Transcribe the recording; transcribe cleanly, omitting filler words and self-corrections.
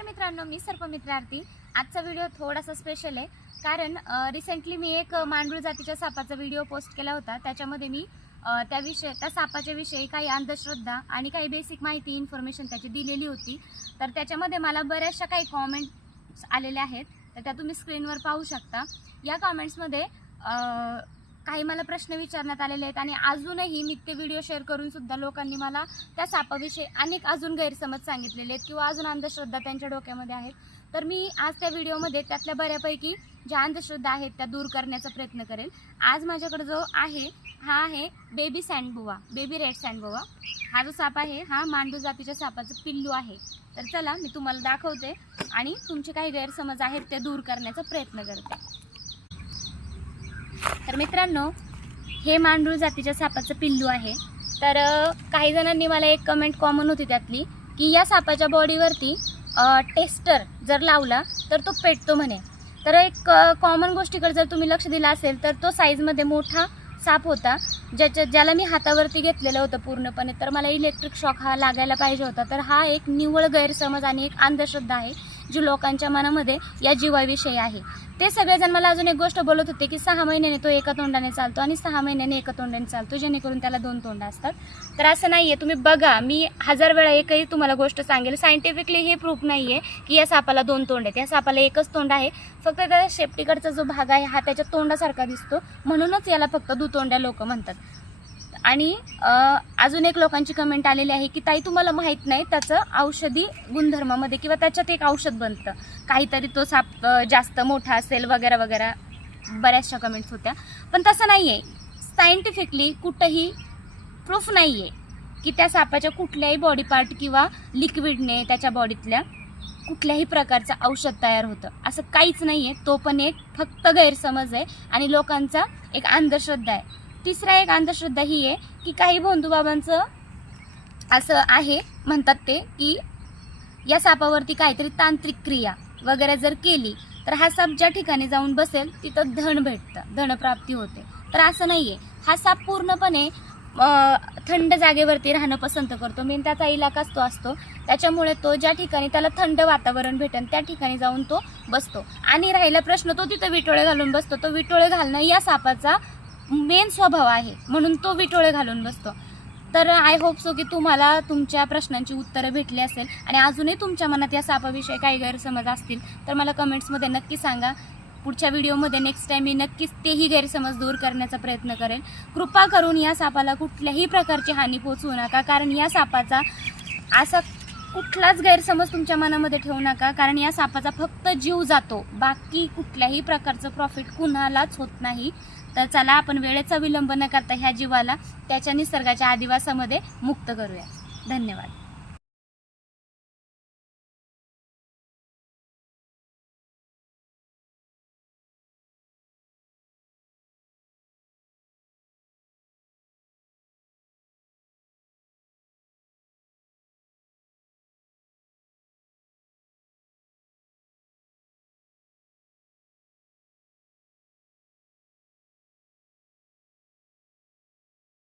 नमस्कार मित्रांनो, मी सर्पमित्र आरती। आजचा व्हिडिओ थोडासा स्पेशल आहे कारण रिसेंटली मी एक मांडूळ जातीच्या सापाचा व्हिडिओ पोस्ट केला होता। त्याच्यामध्ये मी त्या सापाच्या विषयी काही अंधश्रद्धा आणि काही बेसिक माहिती इन्फॉर्मेशन त्याची दिलेली होती। तर त्याच्यामध्ये मला बऱ्याचशा काही कमेंट्स आलेले आहेत, तर त्या तुम्ही स्क्रीनवर पाहू शकता। या कमेंट्समध्ये काही मला प्रश्न विचारण्यात आलेले आहेत आणि अजूनही मी ते व्हिडिओ शेअर करून सुद्धा लोकांनी मला त्या सापाविषयी अनेक अजून गैरसमज सांगितलेले आहेत किंवा अजून अंधश्रद्धा त्यांच्या डोक्यामध्ये आहेत। तर मी आज त्या व्हिडिओमध्ये त्यातल्या बऱ्यापैकी ज्या अंधश्रद्धा आहेत त्या दूर करण्याचा प्रयत्न करेल। आज माझ्याकडे जो आहे हा आहे बेबी सँडबोआ, बेबी रेड सँडबोआ। हा जो साप आहे हा मांडूळ जातीच्या सापाचं पिल्लू आहे। तर चला मी तुम्हाला दाखवते आणि तुमचे काही गैरसमज आहेत ते दूर करण्याचा प्रयत्न करते। तर मित्रांनो, हे मांडूळ जातीच्या सापाचं पिल्लू आहे। तर काही जणांनी मला एक कमेंट कॉमन होती त्यातली की या सापाच्या बॉडीवरती टेस्टर जर लावला तर तो पेटतो म्हणे। तर एक कॉमन गोष्टीकडे जर तुम्ही लक्ष दिलं असेल तर तो साईजमध्ये मोठा साप होता, ज्याला मी हातावरती घेतलेलं होतं पूर्णपणे। तर मला इलेक्ट्रिक शॉक हा लागायला पाहिजे होता। तर हा एक निव्वळ गैरसमज आणि एक अंधश्रद्धा आहे जी लोकांच्या मनामध्ये या जीवाविषयी आहे। ते सगळेजण मला अजून एक गोष्ट बोलत होते की 6 महिन्याने तो एका तोंडाने चालतो आणि 6 महिन्याने एका तोंडाने चालतो, जेणेकरून त्याला 2 तोंड असतात। तर असं नाही आहे, तुम्ही बघा, मी 1000 वेळा एकही तुम्हाला गोष्ट सांगेल, सायंटिफिकली हे प्रूफ नाही आहे की या सापाला 2 तोंड आहेत। या सापाला एकच तोंड आहे, फक्त त्याच्या शेपटीकडचा जो भाग आहे हा त्याच्या तोंडासारखा दिसतो, म्हणूनच याला फक्त दुतोंड्या लोक म्हणतात। आणि अजून एक लोकांची कमेंट आलेली आहे की ताई तुम्हाला माहीत नाही त्याचं औषधी गुणधर्मामध्ये किंवा त्याच्यात एक औषध बनतं, काहीतरी तो साप जास्त मोठा असेल वगैरे वगैरे, बऱ्याचशा कमेंट्स होत्या। पण तसं नाही आहे, सायंटिफिकली कुठंही प्रूफ नाही आहे की त्या सापाच्या कुठल्याही बॉडी पार्ट किंवा लिक्विडने त्याच्या बॉडीतल्या कुठल्याही प्रकारचं औषध तयार होतं, असं काहीच नाही आहे। तो पण एक फक्त गैरसमज आहे आणि लोकांचा एक अंधश्रद्धा आहे। तिसरा एक अंधश्रद्धा ही आहे की काही बंधुबाबांचं असं आहे, म्हणतात ते की या सापावरती काहीतरी तांत्रिक क्रिया वगैरे जर केली तर हा साप ज्या ठिकाणी जाऊन बसेल तिथं धन भेटतं, धनप्राप्ती होते। तर असं नाही आहे, हा साप पूर्णपणे थंड जागेवरती राहणं पसंत करतो। मेन त्याचा इलाकाच तो असतो, त्याच्यामुळे तो ज्या ठिकाणी त्याला थंड वातावरण भेटेल त्या ठिकाणी जाऊन तो बसतो। आणि राहिला प्रश्न, तो तिथं विटोळे घालून बसतो, तो विटोळे घालणं या सापाचा मेन स्वभाव आहे, म्हणून तो विटोळे घालून बसतो। तर आय होप सो की तुम्हाला तुमच्या प्रश्नांची उत्तरं भेटली असेल आणि अजूनही तुमच्या मनात या सापाविषयी काही गैरसमज असतील तर मला कमेंट्समध्ये नक्की सांगा। पुढच्या व्हिडिओमध्ये नेक्स्ट टाइम मी नक्कीच तेही गैरसमज दूर करण्याचा प्रयत्न करेन। कृपा करून या सापाला कुठल्याही प्रकारची हानी पोचवू नका, कारण या सापाचा असा कुठलाच गैरसमज तुमच्या मनामध्ये ठेवू नका, कारण या सापाचा फक्त जीव जातो, बाकी कुठल्याही प्रकारचं प्रॉफिट कुणालाच होत नाही। तर चला आपण वेळेचा विलंब न करता ह्या जीवाला त्याच्या निसर्गाच्या आदिवासामध्ये मुक्त करूया। धन्यवाद।